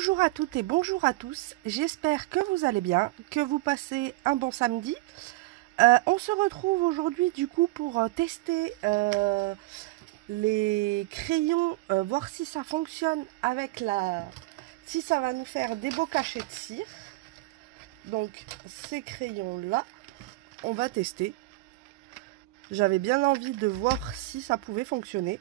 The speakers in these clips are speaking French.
Bonjour à toutes et bonjour à tous, j'espère que vous allez bien, que vous passez un bon samedi. On se retrouve aujourd'hui du coup pour tester les crayons, voir si ça fonctionne avec si ça va nous faire des beaux cachets de cire. Donc ces crayons là, on va tester. J'avais bien envie de voir si ça pouvait fonctionner.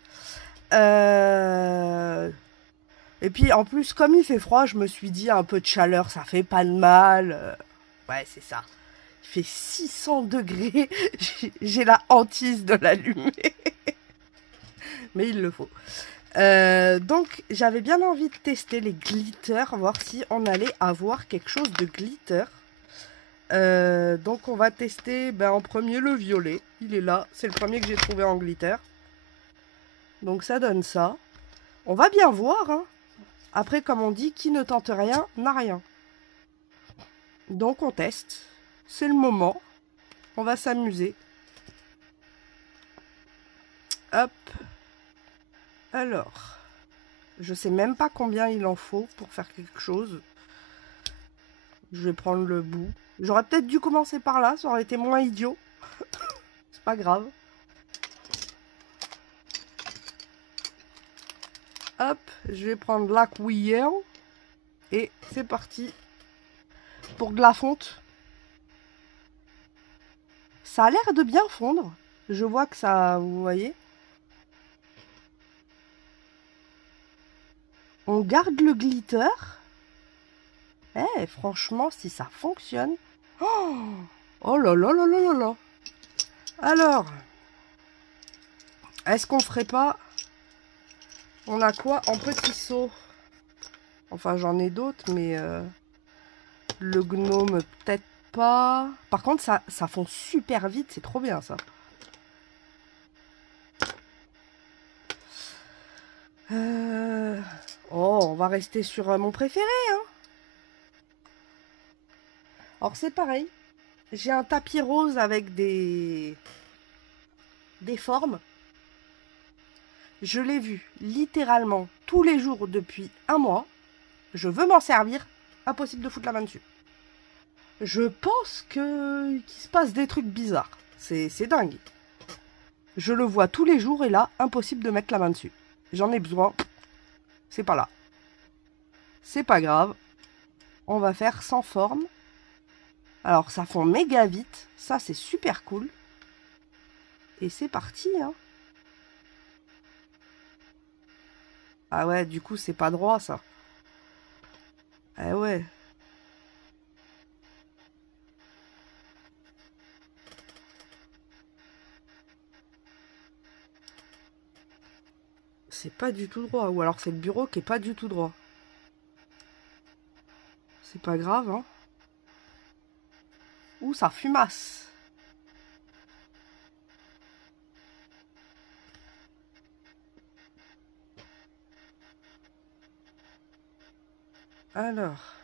Et puis en plus, comme il fait froid, je me suis dit un peu de chaleur, ça fait pas de mal. Ouais, c'est ça. Il fait 600 degrés. J'ai la hantise de l'allumer. Mais il le faut. Donc j'avais bien envie de tester les glitters, voir si on allait avoir quelque chose de glitter. Donc on va tester en premier le violet. Il est là, c'est le premier que j'ai trouvé en glitter. Donc ça donne ça. On va bien voir, hein. Après, comme on dit, qui ne tente rien n'a rien. Donc on teste. C'est le moment. On va s'amuser. Hop. Alors. Je sais même pas combien il en faut pour faire quelque chose. Je vais prendre le bout. J'aurais peut-être dû commencer par là. Ça aurait été moins idiot. C'est pas grave. Hop. Je vais prendre la cuillère. Et c'est parti. Pour de la fonte. Ça a l'air de bien fondre. Je vois que ça, vous voyez. On garde le glitter. Eh, franchement, si ça fonctionne. Oh, oh là là là là là là. Alors, est-ce qu'on ferait pas... On a quoi en petit seau? Enfin, j'en ai d'autres, mais le gnome, peut-être pas. Par contre, ça fond super vite, c'est trop bien, ça. Oh, on va rester sur mon préféré, hein. Alors, c'est pareil. J'ai un tapis rose avec des formes. Je l'ai vu littéralement tous les jours depuis un mois. Je veux m'en servir. Impossible de foutre la main dessus. Je pense qu'il se passe des trucs bizarres. C'est dingue. Je le vois tous les jours et là, impossible de mettre la main dessus. J'en ai besoin. C'est pas là. C'est pas grave. On va faire sans forme. Alors, ça fond méga vite. Ça, c'est super cool. Et c'est parti, hein. Ah ouais, du coup, c'est pas droit, ça. Ah ouais. C'est pas du tout droit. Ou alors c'est le bureau qui est pas du tout droit. C'est pas grave, hein. Ouh, ça fumasse. Alors.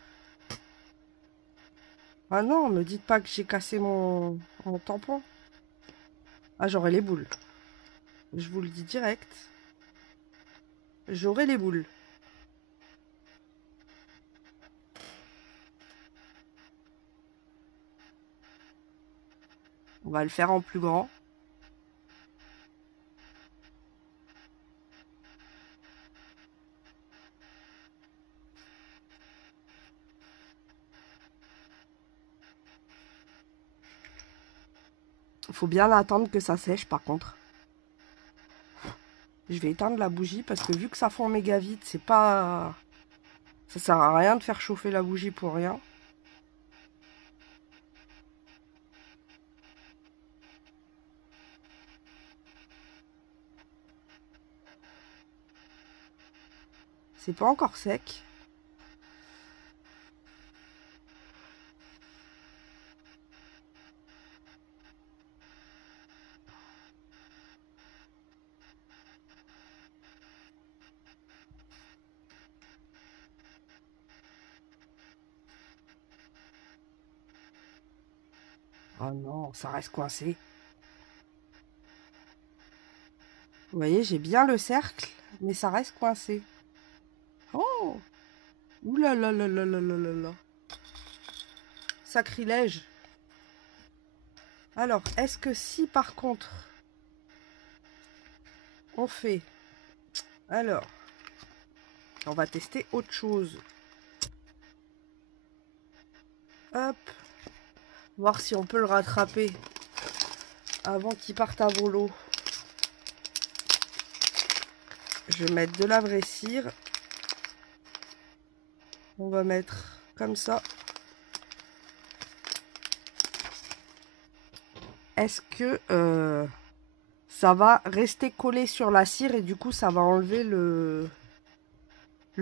Ah non, me dites pas que j'ai cassé mon tampon. Ah, j'aurai les boules. Je vous le dis direct. J'aurai les boules. On va le faire en plus grand. Il faut bien attendre que ça sèche par contre. Je vais éteindre la bougie parce que vu que ça fond méga vite, c'est pas... Ça sert à rien de faire chauffer la bougie pour rien. C'est pas encore sec. Oh non, ça reste coincé. Vous voyez, j'ai bien le cercle, mais ça reste coincé. Oh! Ouh là là là là là là là là. Sacrilège. Alors, est-ce que si par contre on fait... Alors, on va tester autre chose. Hop. Voir si on peut le rattraper avant qu'il parte à volo. Je vais mettre de la vraie cire. On va mettre comme ça. Est-ce que ça va rester collé sur la cire et du coup ça va enlever le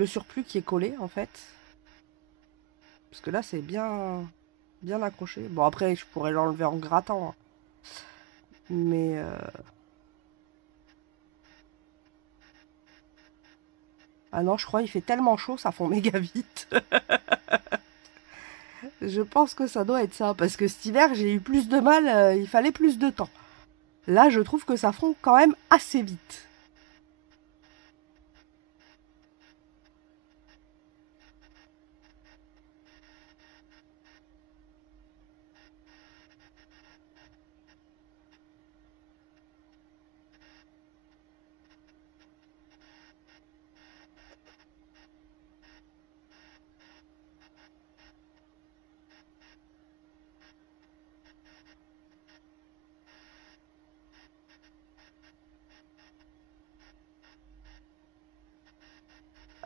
surplus qui est collé en fait? Parce que là c'est bien accroché. Bon après je pourrais l'enlever en grattant. Hein. Mais... Ah non, je crois qu'il fait tellement chaud, ça fond méga vite. Je pense que ça doit être ça. Parce que cet hiver, j'ai eu plus de mal, il fallait plus de temps. Là, je trouve que ça fond quand même assez vite.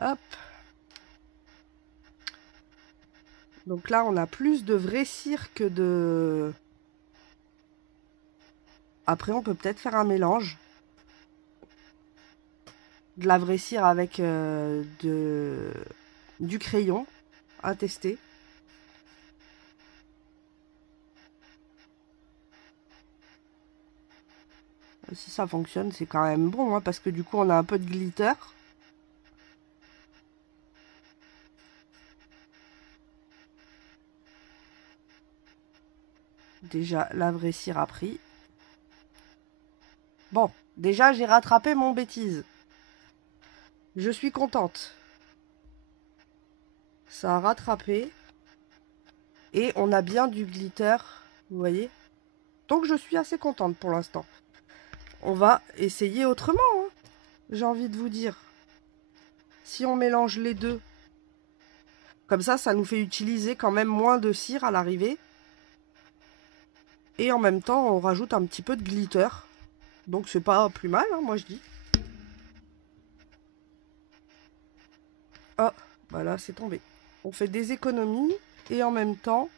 Hop. Donc là, on a plus de vraie cire que de... Après, on peut peut-être faire un mélange. De la vraie cire avec du crayon à tester. Si ça fonctionne, c'est quand même bon, hein, parce que du coup, on a un peu de glitter. Déjà, la vraie cire a pris. Bon, déjà, j'ai rattrapé mon bêtise. Je suis contente. Ça a rattrapé. Et on a bien du glitter, vous voyez. Donc, je suis assez contente pour l'instant. On va essayer autrement, hein, j'ai envie de vous dire. Si on mélange les deux, comme ça nous fait utiliser quand même moins de cire à l'arrivée. Et en même temps, on rajoute un petit peu de glitter. Donc c'est pas plus mal, hein, moi je dis. Ah, bah là c'est tombé. On fait des économies et en même temps,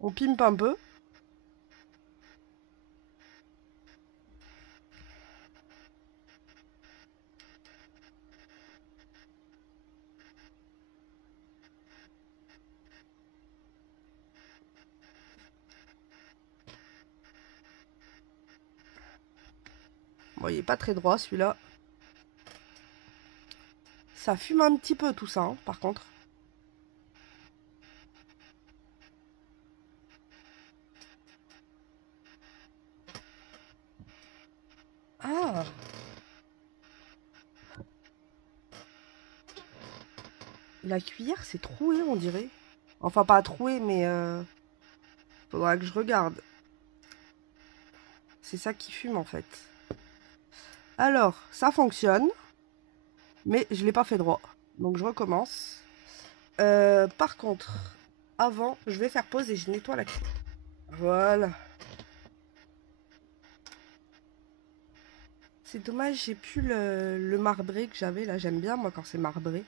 on pimpe un peu. Bon, il est pas très droit celui-là. Ça fume un petit peu tout ça, hein, par contre. Ah! La cuillère, c'est troué, on dirait. Enfin, pas troué, mais... faudra que je regarde. C'est ça qui fume, en fait. Alors, ça fonctionne. Mais je ne l'ai pas fait droit. Donc, je recommence. Par contre, avant, je vais faire pause et je nettoie la cuillère. Voilà. C'est dommage, j'ai plus le marbré que j'avais. Là, j'aime bien, moi, quand c'est marbré.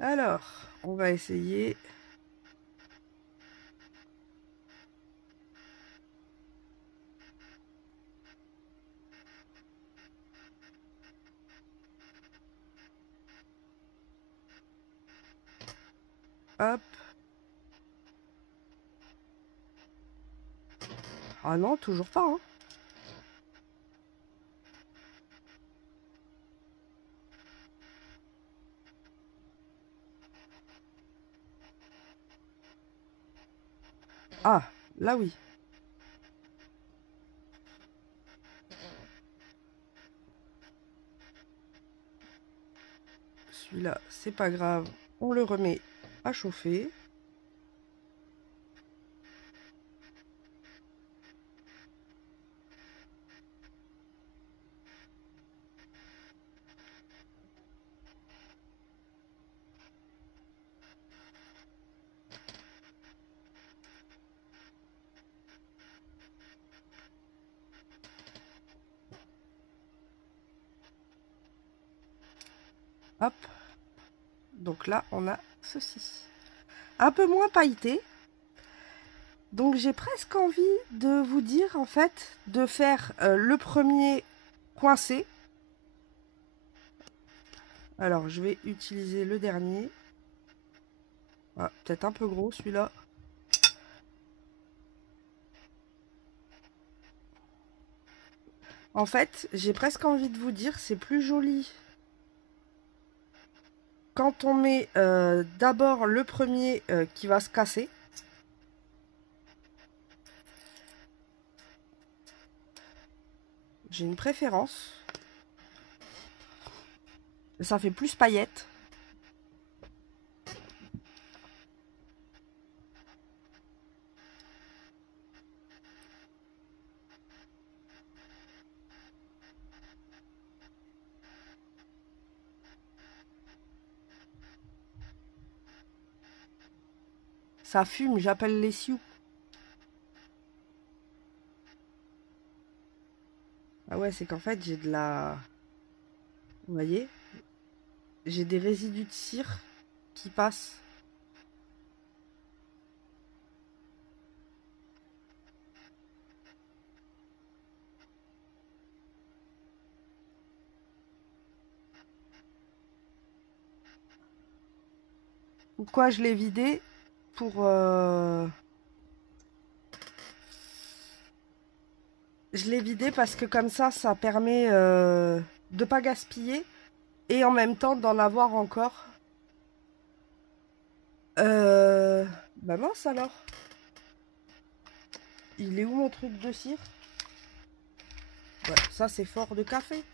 Alors, on va essayer. Hop. Ah non, toujours pas, hein. Ah, là oui. celui-là, c'est pas grave. On le remet à chauffer. Hop. Donc là, on a ceci. Un peu moins pailleté. Donc j'ai presque envie de vous dire, en fait, de faire le premier coincé. Alors, je vais utiliser le dernier. Ah, peut-être un peu gros, celui-là. En fait, j'ai presque envie de vous dire, c'est plus joli quand on met d'abord le premier qui va se casser. J'ai une préférence. Ça fait plus paillettes. Ça fume, j'appelle les sioux. Ah ouais, c'est qu'en fait, j'ai de la... Vous voyez? J'ai des résidus de cire qui passent. Pourquoi je l'ai vidé? Pour... Je l'ai vidé parce que comme ça permet de pas gaspiller et en même temps d'en avoir encore. Bah mince alors. Il est où mon truc de cire? Ouais, ça c'est fort de café.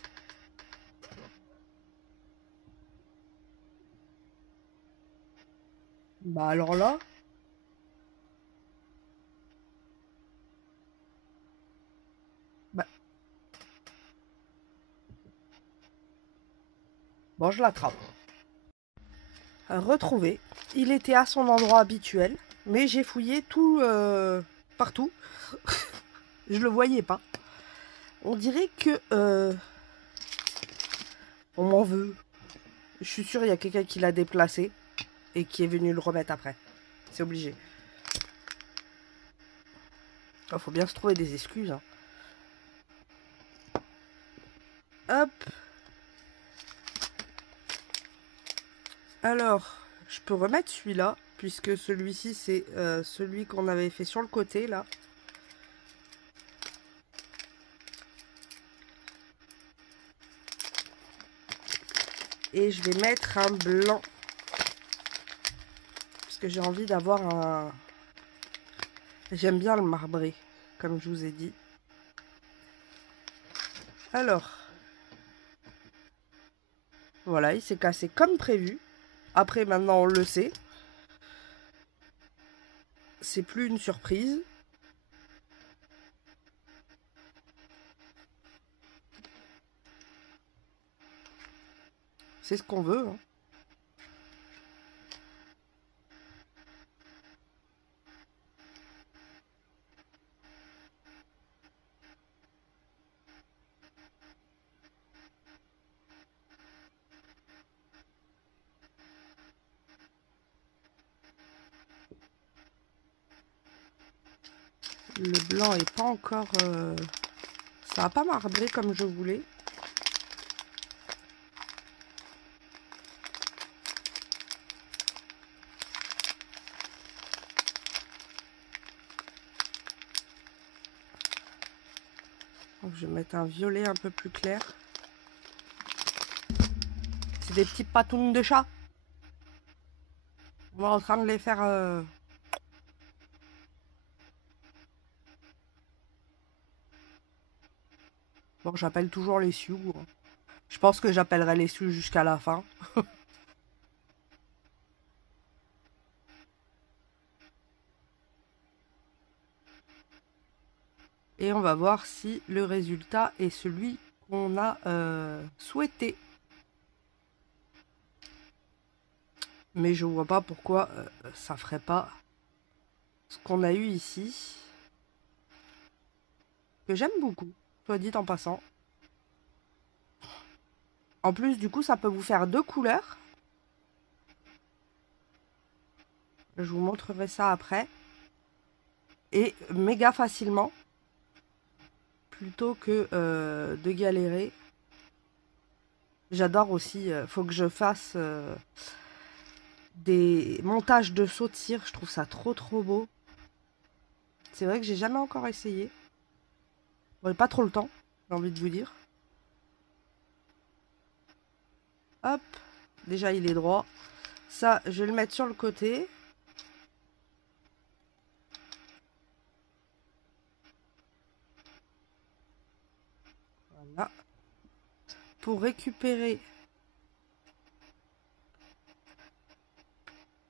Bah alors là. Bah. Bon, je l'attrape. Retrouvé. Il était à son endroit habituel, mais j'ai fouillé tout partout. Je le voyais pas. On dirait que on m'en veut. Je suis sûre il y a quelqu'un qui l'a déplacé et qui est venu le remettre après. C'est obligé. Il faut bien se trouver des excuses. Hein. Hop. Alors, je peux remettre celui-là, puisque celui-ci, c'est celui qu'on avait fait sur le côté, là. Et je vais mettre un blanc. Parce que j'ai envie d'avoir un... J'aime bien le marbré, comme je vous ai dit. Alors. Voilà, il s'est cassé comme prévu. Après, maintenant, on le sait. C'est plus une surprise. C'est ce qu'on veut. Hein. Le blanc est pas encore... Ça n'a pas marbré comme je voulais. Donc je vais mettre un violet un peu plus clair. C'est des petits patounes de chat. On est en train de les faire... Bon, j'appelle toujours les sioux. Je pense que j'appellerai les sioux jusqu'à la fin. Et on va voir si le résultat est celui qu'on a souhaité. Mais je vois pas pourquoi ça ferait pas ce qu'on a eu ici. Que j'aime beaucoup, soit dit en passant. En plus, du coup, ça peut vous faire 2 couleurs. Je vous montrerai ça après. Et méga facilement. Plutôt que de galérer. J'adore aussi, faut que je fasse des montages de sauts de cire. Je trouve ça trop beau. C'est vrai que j'ai jamais encore essayé. Bon, pas trop le temps, j'ai envie de vous dire. Hop, déjà il est droit. Ça, je vais le mettre sur le côté. Voilà. Pour récupérer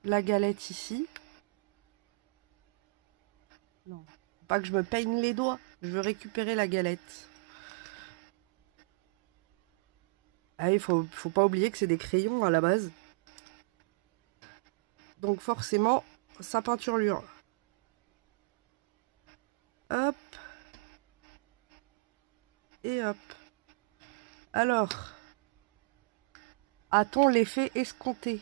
la galette ici. Non, faut pas que je me peigne les doigts. Je veux récupérer la galette. Ah, il faut pas oublier que c'est des crayons à la base. Donc forcément, ça peinturlure. Hop. Et hop. Alors, a-t-on l'effet escompté?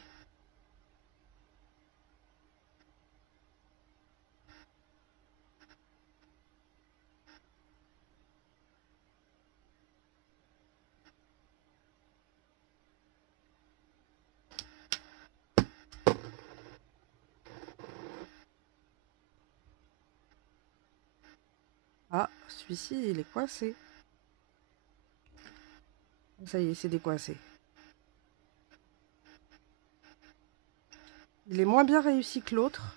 Ah, celui-ci, il est coincé. Ça y est, c'est décoincé. Il est moins bien réussi que l'autre.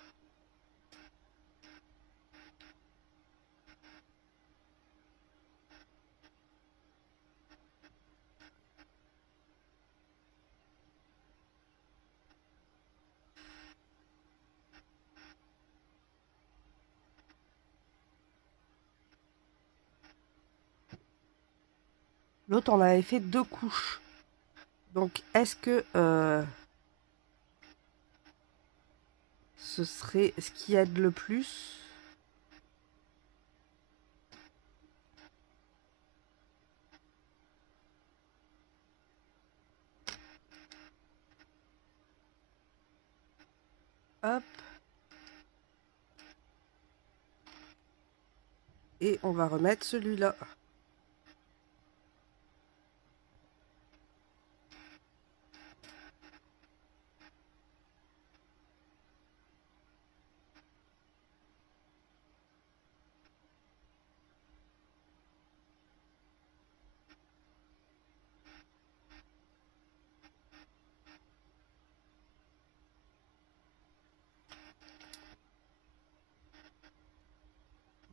L'autre, on avait fait 2 couches. Donc, est-ce que ce serait ce qui aide le plus? Hop. Et on va remettre celui-là.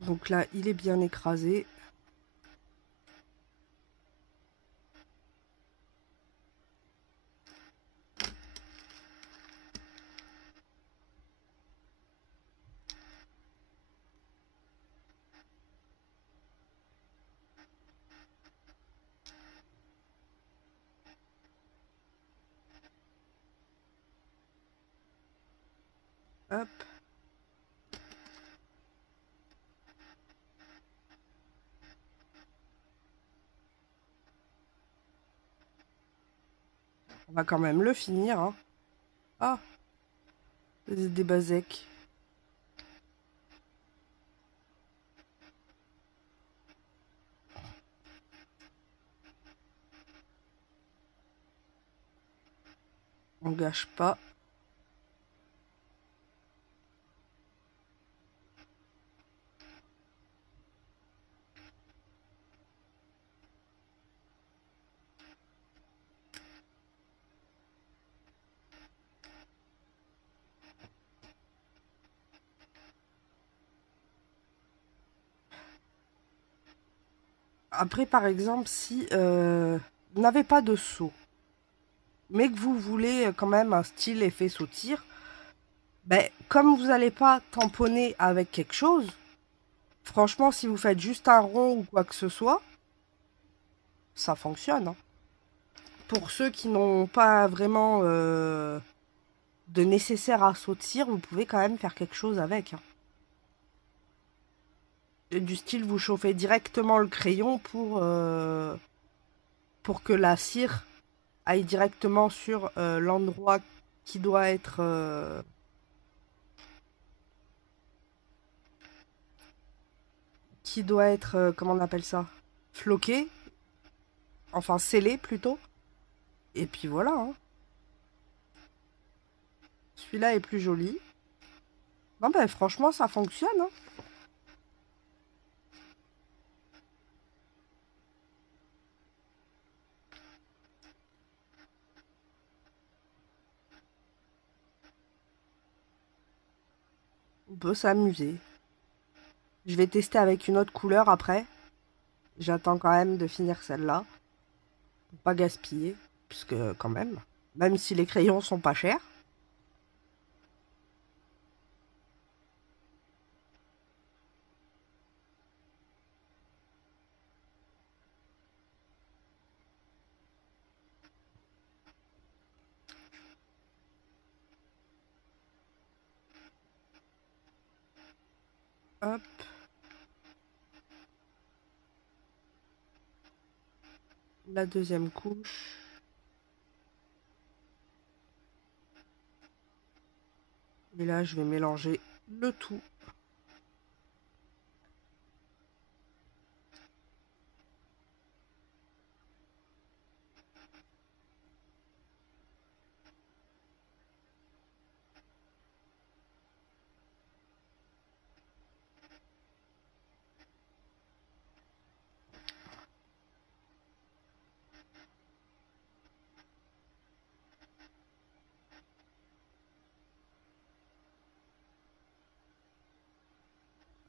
Donc là, il est bien écrasé. Hop. On va quand même le finir. Hein. Ah, des basecs. On gâche pas. Après, par exemple, si vous n'avez pas de seau, mais que vous voulez quand même un style effet saut-tire, ben, comme vous n'allez pas tamponner avec quelque chose, Franchement, si vous faites juste un rond ou quoi que ce soit, ça fonctionne, hein. Pour ceux qui n'ont pas vraiment de nécessaire arceau de cire, vous pouvez quand même faire quelque chose avec, hein. Du style, vous chauffez directement le crayon pour que la cire aille directement sur l'endroit qui doit être comment on appelle ça, floqué, enfin scellé plutôt. Et puis voilà, hein. Celui-là est plus joli. Non, ben franchement, ça fonctionne, hein. On peut s'amuser. Je vais tester avec une autre couleur après. J'attends quand même de finir celle-là. Pour pas gaspiller. Puisque quand même. Même si les crayons sont pas chers. Hop. La deuxième couche. Et là, je vais mélanger le tout.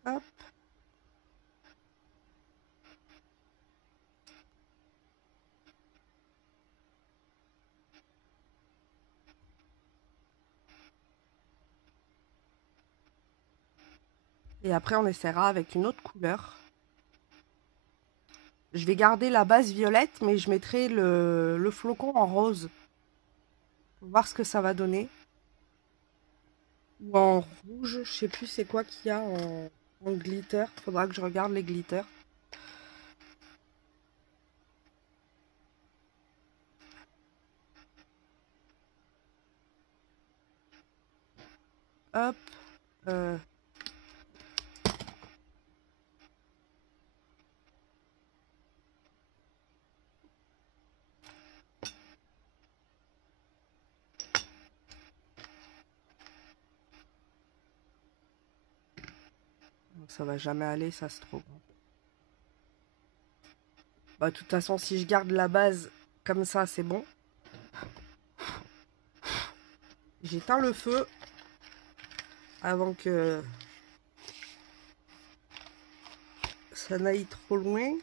Hop. Et après, on essaiera avec une autre couleur. Je vais garder la base violette, mais je mettrai le flocon en rose. Pour voir ce que ça va donner. Ou en rouge, je sais plus c'est quoi qu'il y a en glitter. Faudra que je regarde les glitters. Hop. euh, Ça va jamais aller, ça se trouve. Bah, de toute façon, si je garde la base comme ça, c'est bon. J'éteins le feu avant que ça n'aille trop loin.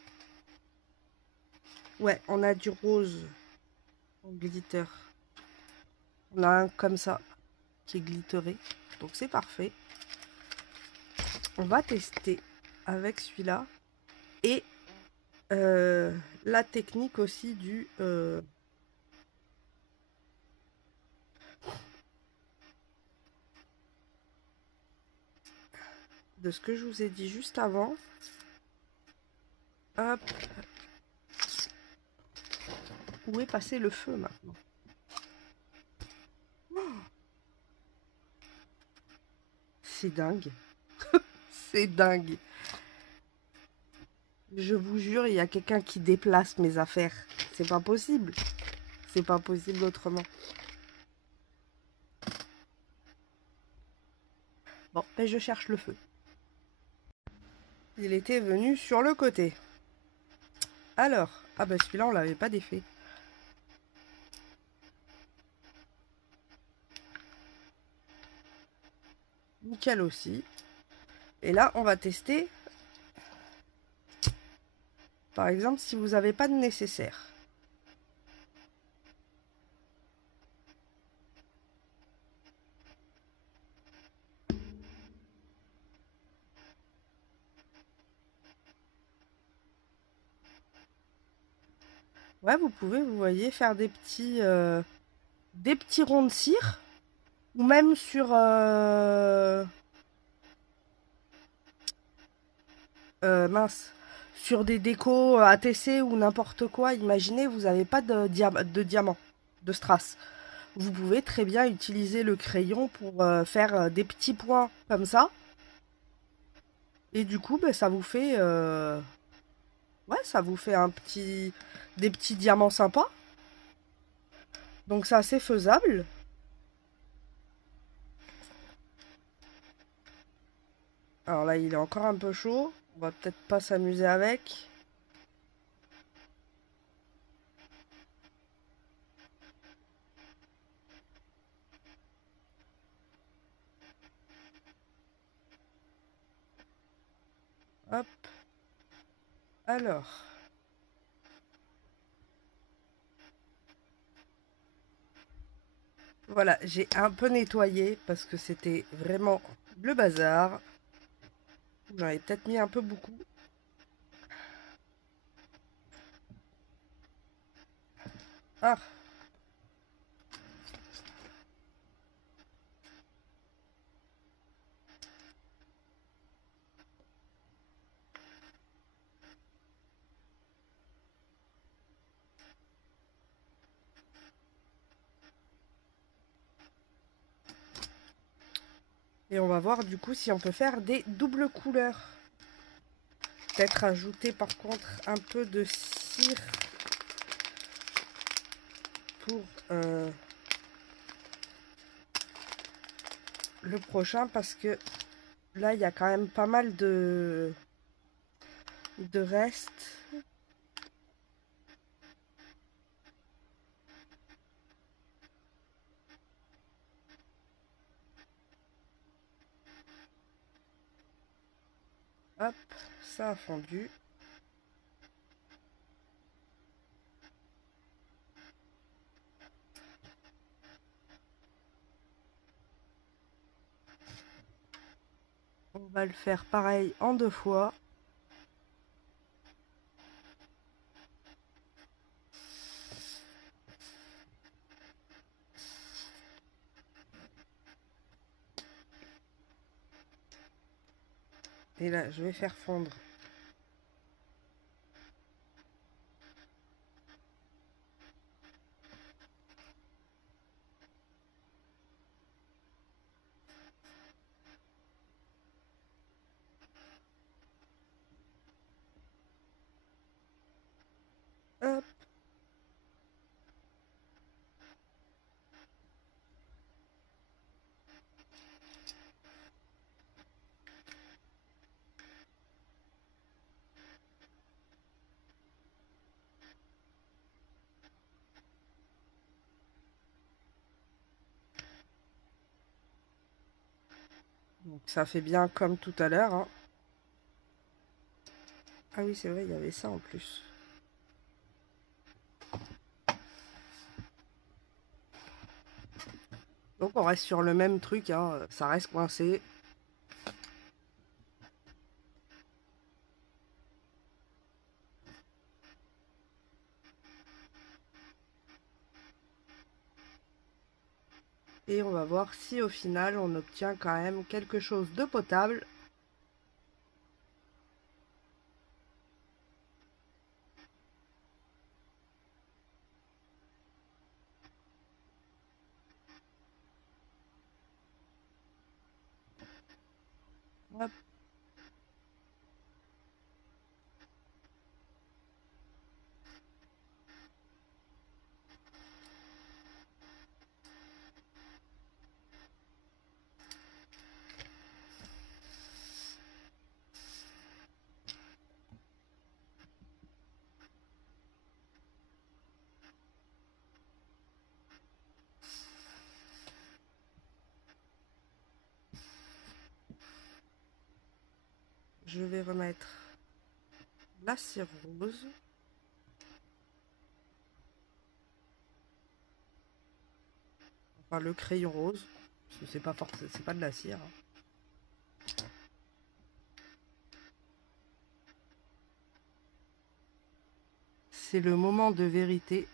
Ouais, on a du rose en glitter. On a un comme ça qui est glitteré. Donc c'est parfait. On va tester avec celui-là. Et la technique aussi de ce que je vous ai dit juste avant. Hop. Où est passé le feu maintenant? C'est dingue. C'est dingue. Je vous jure, il y a quelqu'un qui déplace mes affaires. C'est pas possible. C'est pas possible autrement. Bon, ben je cherche le feu. Il était venu sur le côté. Alors, ah ben celui-là on l'avait pas défait. Nickel aussi. Et là, on va tester. Par exemple, si vous n'avez pas de nécessaire. Ouais, vous pouvez, vous voyez, faire des petits ronds de cire, ou même sur, mince, sur des décos ATC ou n'importe quoi. Imaginez, vous n'avez pas de diamant, de strass. Vous pouvez très bien utiliser le crayon pour faire des petits points comme ça. Et du coup, ben, ça vous fait, ouais, ça vous fait des petits diamants sympas. Donc c'est assez faisable. Alors là, il est encore un peu chaud. On va peut-être pas s'amuser avec. Hop. Alors. Voilà, j'ai un peu nettoyé parce que c'était vraiment le bazar. J'en ai peut-être mis un peu beaucoup. Ah, et on va voir du coup si on peut faire des doubles couleurs. Peut-être ajouter par contre un peu de cire pour le prochain parce que là il y a quand même pas mal de restes. Hop, ça a fondu. On va le faire pareil en 2 fois. Et là, je vais faire fondre. Hop. Donc ça fait bien comme tout à l'heure, hein. Ah oui, c'est vrai, il y avait ça en plus. Donc on reste sur le même truc, hein. Ça reste coincé. Et on va voir si au final on obtient quand même quelque chose de potable. Hop. Je vais remettre la cire rose. Enfin le crayon rose. Parce que c'est pas de la cire, hein. C'est le moment de vérité.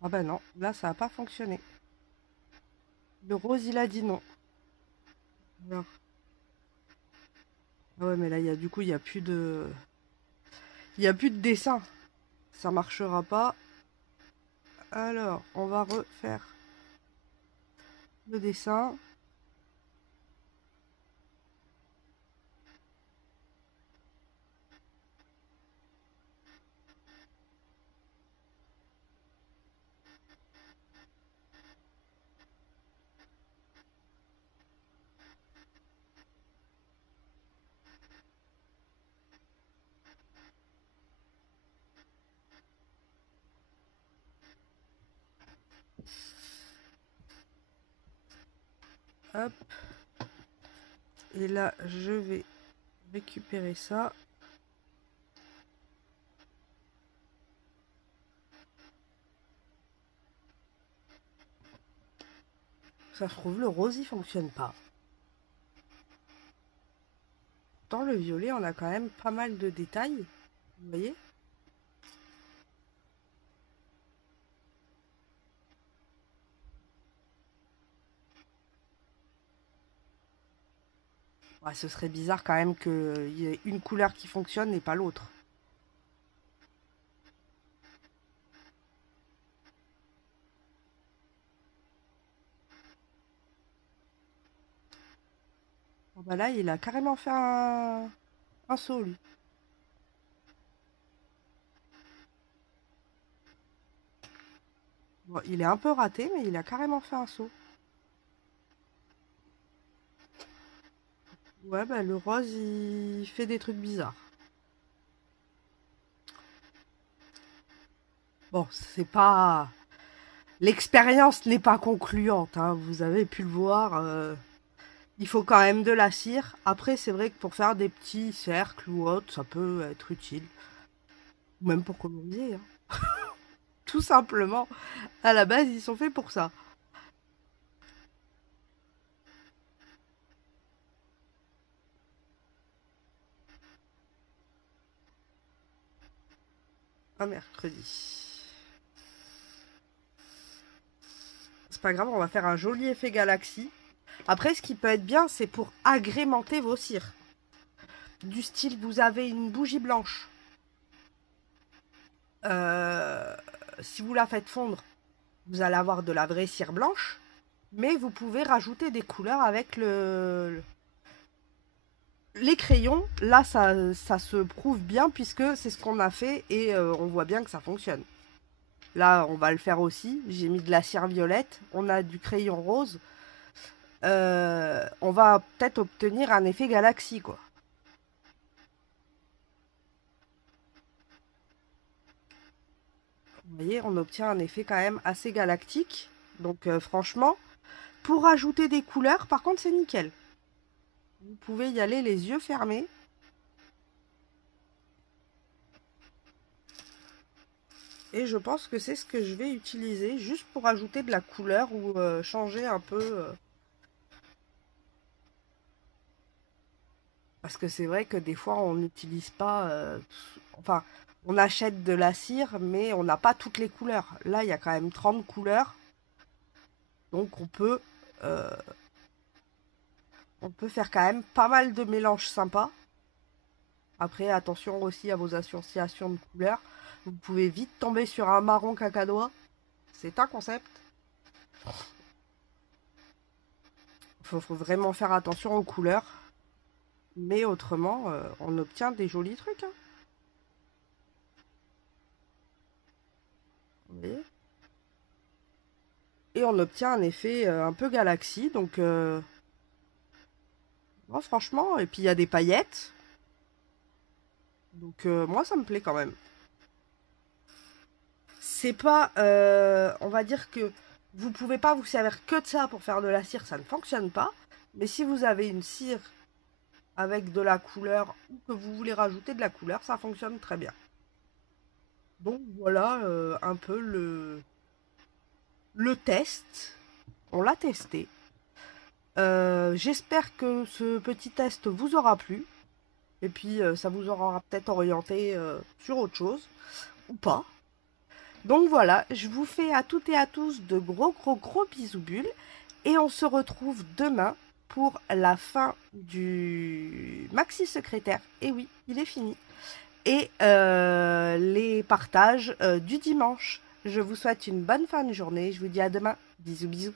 Ah bah non, là ça n'a pas fonctionné. Le rose il a dit non. Alors. Ah ouais mais là il y a du coup il y a plus de. Il y a plus de dessin. Ça marchera pas. Alors, on va refaire le dessin. Hop. Et là, je vais récupérer ça. Ça se trouve, le rose, il fonctionne pas. Dans le violet, on a quand même pas mal de détails. Vous voyez? Ouais, ce serait bizarre quand même qu'il y ait une couleur qui fonctionne et pas l'autre. Bon, bah là, il a carrément fait un saut, lui. Bon, il est un peu raté, mais il a carrément fait un saut. Ouais, bah le rose, il fait des trucs bizarres. Bon, c'est pas... L'expérience n'est pas concluante, hein, vous avez pu le voir. Il faut quand même de la cire. Après, c'est vrai que pour faire des petits cercles ou autre, ça peut être utile. Ou même pour colorier, hein. Tout simplement. À la base, ils sont faits pour ça. Un mercredi. C'est pas grave, on va faire un joli effet galaxie. Après, ce qui peut être bien, c'est pour agrémenter vos cires. Du style, vous avez une bougie blanche. Euh, Si vous la faites fondre, vous allez avoir de la vraie cire blanche. Mais vous pouvez rajouter des couleurs avec les crayons. Là, ça se prouve bien puisque c'est ce qu'on a fait et on voit bien que ça fonctionne. Là, on va le faire aussi. J'ai mis de la cire violette. On a du crayon rose. On va peut-être obtenir un effet galaxie, quoi. Vous voyez, on obtient un effet quand même assez galactique. Donc franchement, pour ajouter des couleurs, par contre, c'est nickel. Vous pouvez y aller les yeux fermés. Et je pense que c'est ce que je vais utiliser, juste pour ajouter de la couleur ou changer un peu. Parce que c'est vrai que des fois, on n'utilise pas... enfin, on achète de la cire, mais on n'a pas toutes les couleurs. Là, il y a quand même 30 couleurs. Donc, euh, on peut faire quand même pas mal de mélanges sympas. Après, attention aussi à vos associations de couleurs. Vous pouvez vite tomber sur un marron cacadois. C'est un concept. Faut vraiment faire attention aux couleurs. Mais autrement, on obtient des jolis trucs, hein. Vous voyez? Et on obtient un effet un peu galaxie. Donc, bon, franchement, et puis il y a des paillettes. Donc, moi, ça me plaît quand même. C'est pas... on va dire que vous pouvez pas vous servir que de ça pour faire de la cire. Ça ne fonctionne pas. Mais si vous avez une cire avec de la couleur ou que vous voulez rajouter de la couleur, ça fonctionne très bien. Donc voilà un peu le test. On l'a testé. J'espère que ce petit test vous aura plu. Et puis ça vous aura peut-être orienté sur autre chose. Ou pas. Donc voilà, je vous fais à toutes et à tous de gros gros gros bisous bulles. Et on se retrouve demain pour la fin du maxi secrétaire. Et oui, il est fini. Et les partages du dimanche. Je vous souhaite une bonne fin de journée. Je vous dis à demain. Bisous bisous.